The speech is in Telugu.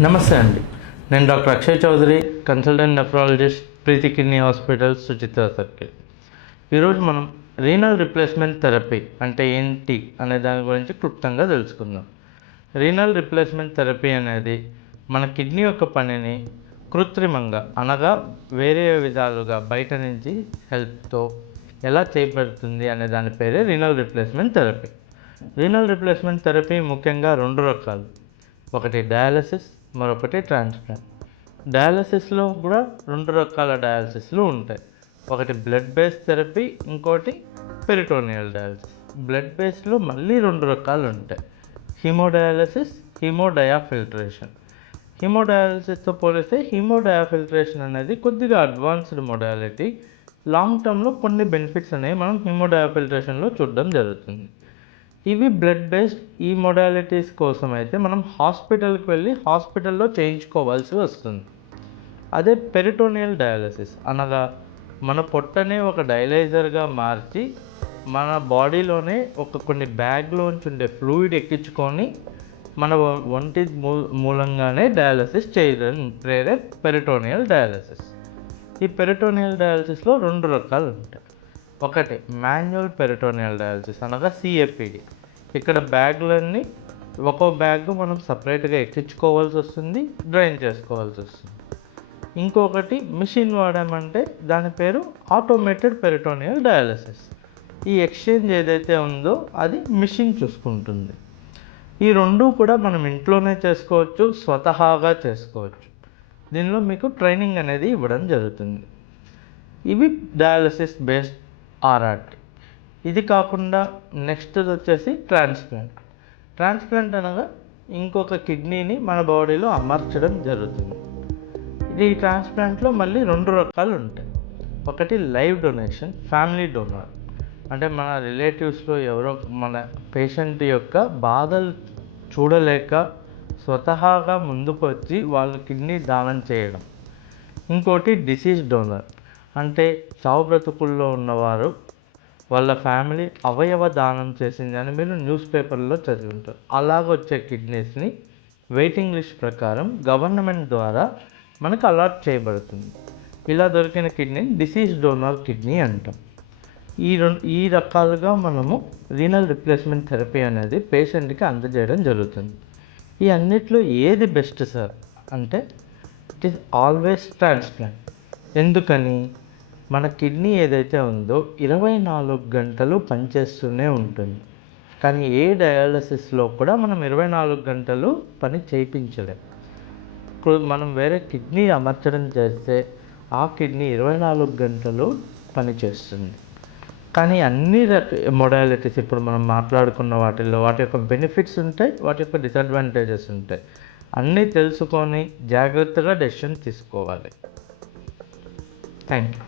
నమస్తే అండి. నేను doctor Akshay Chaudhari, consultant nephrologist, Preethi kidney hospital, Suchitra circle. ఈరోజు మనం రీనల్ రిప్లేస్మెంట్ థెరపీ అంటే ఏంటి అనే దాని గురించి క్లుప్తంగా తెలుసుకుందాం. రీనల్ రిప్లేస్మెంట్ థెరపీ అనేది మన కిడ్నీ యొక్క పనిని కృత్రిమంగా అనగా వేరే విధాలుగా బయట నుంచి హెల్ప్తో ఎలా చేయబడుతుంది అనే దాని పేరే renal replacement therapy. Renal replacement therapy ముఖ్యంగా 2 రకాలు. ఒకటి డయాలసిస్, మరొకటి ట్రాన్స్ప్లాంట్. డయాలసిస్లో కూడా 2 రకాల డయాలసిస్లు ఉంటాయి. ఒకటి బ్లడ్ బేస్డ్ థెరపీ, ఇంకోటి పెరిటోనియల్ డయాలసిస్. బ్లడ్ బేస్డ్లో మళ్ళీ 2 రకాలు ఉంటాయి: హీమోడయాలసిస్, హీమోడయాఫిల్ట్రేషన్. హీమోడయాలసిస్తో పోలిస్తే హీమోడయాఫిల్ట్రేషన్ అనేది కొద్దిగా అడ్వాన్స్డ్ మొడాలిటీ. లాంగ్ టర్మ్లో కొన్ని బెనిఫిట్స్ అనేవి మనం హీమోడయాఫిల్ట్రేషన్లో చూడడం జరుగుతుంది. ఇవి బ్లడ్ బేస్డ్. ఈ మొడాలిటీస్ కోసం అయితే మనం హాస్పిటల్కి వెళ్ళి హాస్పిటల్లో చేయించుకోవాల్సి వస్తుంది. అదే పెరిటోనియల్ డయాలసిస్ అనగా మన పొట్టనే ఒక డయలైజర్గా మార్చి మన బాడీలోనే కొన్ని బ్యాగ్లోంచి ఉండే ఫ్లూయిడ్ ఎక్కించుకొని మన ఒంటి మూలంగానే డయాలసిస్ చేయడం పెరిటోనియల్ డయాలసిస్. ఈ పెరిటోనియల్ డయాలసిస్లో 2 రకాలు ఉంటాయి. ఒకటి మాన్యువల్ పెరిటోనియల్ డయాలసిస్ అనగా సిఏపిడి. ఇక్కడ బ్యాగ్లన్నీ ఒక్కో బ్యాగ్ మనం సపరేట్గా ఎక్కించుకోవాల్సి వస్తుంది, డ్రైన్ చేసుకోవాల్సి వస్తుంది. ఇంకొకటి మిషన్ వాడామంటే దాని పేరు ఆటోమేటెడ్ పెరిటోనియల్ డయాలసిస్. ఈ ఎక్స్చేంజ్ ఏదైతే ఉందో అది మిషన్ చూసుకుంటుంది. ఈ 2 కూడా మనం ఇంట్లోనే చేసుకోవచ్చు, స్వతహాగా చేసుకోవచ్చు. దీనిలో మీకు ట్రైనింగ్ అనేది ఇవ్వడం జరుగుతుంది. ఇవి డయాలసిస్ బేస్డ్ ఆర్ఆర్టీ. ఇది కాకుండా నెక్స్ట్ వచ్చేసి ట్రాన్స్ప్లాంట్. ట్రాన్స్ప్లాంట్ అనగా ఇంకొక కిడ్నీని మన బాడీలో అమర్చడం జరుగుతుంది. ఈ ట్రాన్స్ప్లాంట్లో మళ్ళీ 2 రకాలు ఉంటాయి. ఒకటి లైవ్ డొనేషన్, ఫ్యామిలీ డోనర్. అంటే మన రిలేటివ్స్లో ఎవరో మన పేషెంట్ యొక్క బాధలు చూడలేక స్వతహాగా ముందుకు వచ్చి వాళ్ళ కిడ్నీ దానం చేయడం. ఇంకోటి డిసీజ్ డోనర్. అంటే చావు బ్రతుకుల్లో ఉన్నవారు వాళ్ళ ఫ్యామిలీ అవయవ దానం చేసింది అని మీరు న్యూస్ పేపర్లో చదివి ఉంటారు. అలాగొచ్చే కిడ్నీస్ని వెయిటింగ్ లిస్ట్ ప్రకారం గవర్నమెంట్ ద్వారా మనకు అలాట్ చేయబడుతుంది. ఇలా దొరికిన కిడ్నీని డిసీజ్ డోనర్ కిడ్నీ అంటాం. ఈ రకాలుగా మనము రీనల్ రిప్లేస్మెంట్ థెరపీ అనేది పేషెంట్కి అందజేయడం జరుగుతుంది. ఈ అన్నిట్లో ఏది బెస్ట్ సార్ అంటే ఇట్ ఈస్ ఆల్వేస్ ట్రాన్స్ప్లాంట్. ఎందుకని? మన కిడ్నీ ఏదైతే ఉందో 24 గంటలు పనిచేస్తూనే ఉంటుంది. కానీ ఏ డయాలసిస్లో కూడా మనం 24 గంటలు పని చేయించలేం. మనం వేరే కిడ్నీ అమర్చడం చేస్తే ఆ కిడ్నీ 24 గంటలు పనిచేస్తుంది. కానీ అన్ని మొడాలిటీస్ ఇప్పుడు మనం మాట్లాడుకున్న వాటిల్లో వాటి యొక్క బెనిఫిట్స్ ఉంటాయి, వాటి యొక్క డిసడ్వాంటేజెస్ ఉంటాయి. అన్నీ తెలుసుకొని జాగ్రత్తగా డెసిషన్ తీసుకోవాలి. Thank you.